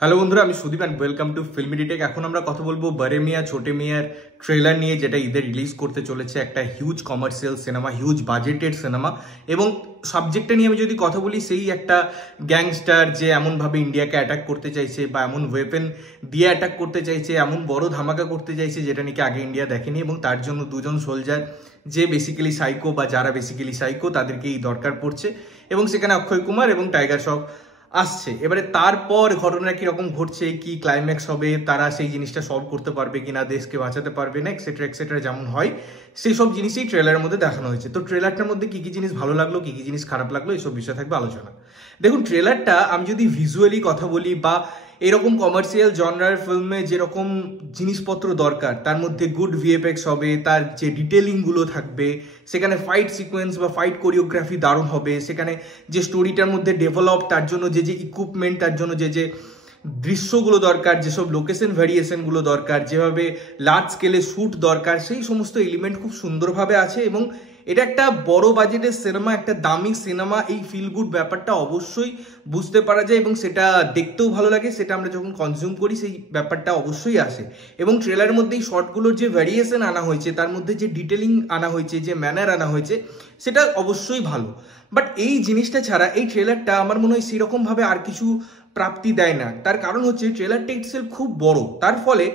Hello বন্ধুরা, আমি Sudip and welcome to filmy detect. এখন আমরা কথা বলবো বড়ে মিয়াঁ ছোটে মিয়াঁর ট্রেলার নিয়ে, যেটা ঈদে রিলিজ করতে চলেছে। একটা huge commercial cinema, huge budgeted cinema. এবং সাবজেক্টটা নিয়ে আমি যদি কথা বলি, সেই একটা গ্যাংস্টার যে এমনভাবে ইন্ডিয়াকে অ্যাটাক করতে চাইছে বা এমন ওয়েপেন দিয়ে অ্যাটাক করতে চাইছে, এমন বড় ধামাকা করতে চাইছে যেটা নাকি আগে ইন্ডিয়া দেখেনি। এবং তার জন্য দুজন সোলজার যে বেসিক্যালি সাইকো বা যারা বেসিক্যালি সাইকো তাদেরকেই দরকার পড়ছে। এবং সেখানে অক্ষয় কুমার এবং টাইগার শ্রফ আসছে। এবারে তারপর ঘটনা কিরকম ঘটছে, কি ক্লাইম্যাক্স হবে, তারা সেই জিনিসটা সলভ করতে পারবে কিনা, দেশকে বাঁচাতে পারবে না, এক্সেট্রা এক্সেট্রা, যেমন হয় সেই সব জিনিসই ট্রেলারের মধ্যে দেখানো হয়েছে। তো ট্রেলারটার মধ্যে কি কি জিনিস ভালো লাগলো, কি কি জিনিস খারাপ লাগলো, এইসব বিষয় থাকবে আলোচনা। দেখুন, ট্রেলারটা আমি যদি ভিজুয়ালি কথা বলি বা এরকম কমার্শিয়াল জনরার ফিল্মে যেরকম জিনিসপত্র দরকার, তার মধ্যে গুড ভিএফএক্স হবে, তার যে ডিটেলিংগুলো থাকবে, সেখানে ফাইট সিকোয়েন্স বা ফাইট কোরিওগ্রাফি দারুণ হবে, সেখানে যে স্টোরিটার মধ্যে ডেভেলপ, তার জন্য যে যে ইকুইপমেন্ট, তার জন্য যে যে দৃশ্যগুলো দরকার, যেসব লোকেশন ভ্যারিয়েশনগুলো দরকার, যেভাবে লার্জ স্কেলে শ্যুট দরকার, সেই সমস্ত এলিমেন্ট খুব সুন্দরভাবে আছে। এবং এটা একটা বড় বাজেটের সিনেমা, একটা দামি সিনেমা। এই ফিল গুড ব্যাপারটা অবশ্যই বুঝতে পারা যায় এবং সেটা দেখতেও ভালো লাগে। সেটা আমরা যখন কনজিউম করি সেই ব্যাপারটা অবশ্যই আসে। এবং ট্রেলারের মধ্যে এই শর্টগুলোর যে ভ্যারিয়েশন আনা হয়েছে, তার মধ্যে যে ডিটেলিং আনা হয়েছে, যে ম্যানার আনা হয়েছে, সেটা অবশ্যই ভালো। বাট এই জিনিসটা ছাড়া এই ট্রেলারটা আমার মনে হয় সেরকমভাবে আর কিছু প্রাপ্তি দেয় না। তার কারণ হচ্ছে ট্রেলারটা ইটসেলফ খুব বড়, তার ফলে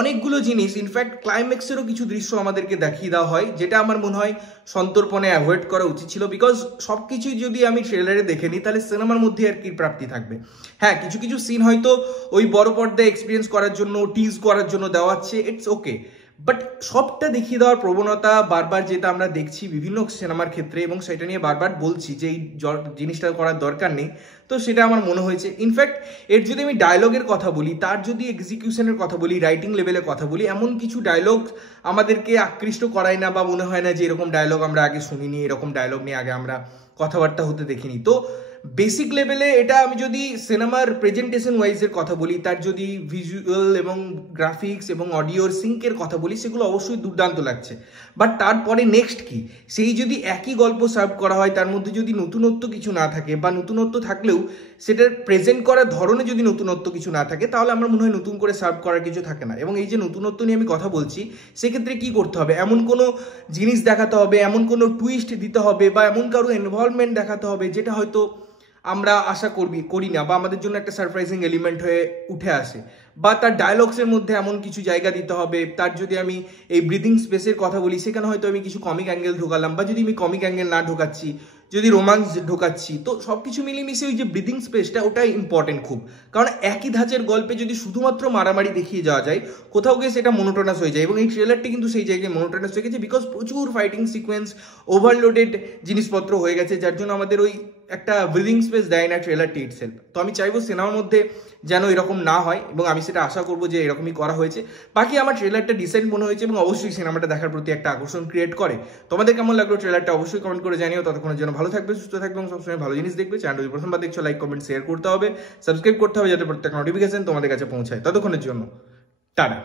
অনেকগুলো জিনিস, ইনফ্যাক্ট ক্লাইম্যাক্সেরও কিছু দৃশ্য আমাদেরকে দেখিয়ে দেওয়া হয়, যেটা আমার মনে হয় সন্তর্পণে অ্যাভয়েড করা উচিত ছিল। বিকজ সব কিছুই যদি আমি ট্রেলারে দেখে নিই, তাহলে সিনেমার মধ্যে আর কি প্রাপ্তি থাকবে। হ্যাঁ, কিছু কিছু সিন হয়তো ওই বড় পর্দায় এক্সপিরিয়েন্স করার জন্য, টিজ করার জন্য দেওয়া হচ্ছে, ইটস ওকে। বাট সবটা দেখিয়ে দেওয়ার প্রবণতা বারবার, যেটা আমরা দেখছি বিভিন্ন সিনেমার ক্ষেত্রে, এবং সেটা নিয়ে বারবার বলছি যে এই জিনিসটা করার দরকার নেই, তো সেটা আমার মনে হয়েছে। ইনফ্যাক্ট এর যদি আমি ডায়লগের কথা বলি, তার যদি এক্সিকিউশনের কথা বলি, রাইটিং লেভেলের কথা বলি, এমন কিছু ডায়লগ আমাদেরকে আকৃষ্ট করায় না, বা মনে হয় না যে এরকম ডায়লগ আমরা আগে শুনিনি, এরকম ডায়লগ নিয়ে আগে আমরা কথাবার্তা হতে দেখিনি। তো বেসিক লেভেলে এটা, আমি যদি সিনেমার প্রেজেন্টেশন ওয়াইজের কথা বলি, তার যদি ভিজুয়াল এবং গ্রাফিক্স এবং অডিওর সিঙ্কের কথা বলি, সেগুলো অবশ্যই দুর্দান্ত লাগছে। বাট তারপরে নেক্সট কি, সেই যদি একই গল্প সার্ভ করা হয়, তার মধ্যে যদি নতুনত্ব কিছু না থাকে, বা নতুনত্ব থাকলেও সেটার প্রেজেন্ট করার ধরনে যদি নতুনত্ব কিছু না থাকে, তাহলে আমার মনে হয় নতুন করে সার্ভ করার কিছু থাকে না। এবং এই যে নতুনত্ব নিয়ে আমি কথা বলছি, সেক্ষেত্রে কি করতে হবে, এমন কোনো জিনিস দেখাতে হবে, এমন কোনো টুইস্ট দিতে হবে, বা এমন কারো ইনভলভমেন্ট দেখাতে হবে, যেটা হয়তো আমরা আশা করি না, বা আমাদের জন্য একটা সারপ্রাইজিং এলিমেন্ট হয়ে উঠে আসে। বা তার ডায়লগসের মধ্যে এমন কিছু জায়গা দিতে হবে। তার যদি আমি এই ব্রিদিং স্পেসের কথা বলি, সেখানে হয়তো আমি কিছু কমিক অ্যাঙ্গেল ঢোকালাম, বা যদি আমি কমিক অ্যাঙ্গেল না ঢোকাচ্ছি, যদি রোমান্স ঢোকাচ্ছি, তো সব কিছু মিলিয়ে ওই যে ব্রিদিং স্পেসটা, ওটাই ইম্পর্টেন্ট খুব। কারণ একই ধাঁচের গল্পে যদি শুধুমাত্র মারামারি দেখিয়ে যাওয়া যায়, কোথাও গিয়ে সেটা মোনোটোনাস হয়ে যায়। এবং এই ট্রেলারটি কিন্তু সেই জায়গায় মোনোটোনাস হয়ে গেছে, বিকজ প্রচুর ফাইটিং সিকোয়েন্স, ওভারলোডেড জিনিসপত্র হয়ে গেছে, যার জন্য আমাদের ওই একটা ব্রিদিং স্পেস দেয় না ট্রেলারটি ইটসেলফ। তো আমি চাইবো সিনেমার মধ্যে যেন এরকম না হয়, এবং আমি সেটা আশা করবো যে এরকমই করা হয়েছে। বাকি আমার ট্রেলারটা ডিসেন্ট মনে হয়েছে, এবং অবশ্যই সিনেমাটা দেখার প্রতি একটা আকর্ষণ ক্রিয়েট করে। তোমাদের কেমন লাগলো ট্রেলারটা অবশ্যই কমেন্ট করে জানিও। ততক্ষণের জন্য ভালো থাকবে, সুস্থ থাকবে, এবং সবসময় ভালো জিনিস দেখবে। চ্যানেল প্রথমবার দেখছো, লাইক কমেন্ট শেয়ার করতে হবে, সাবস্ক্রাইব করতে হবে, যাতে প্রত্যেক নোটিফিকেশন তোমাদের কাছে পৌঁছায়। ততক্ষণের জন্য টাটা।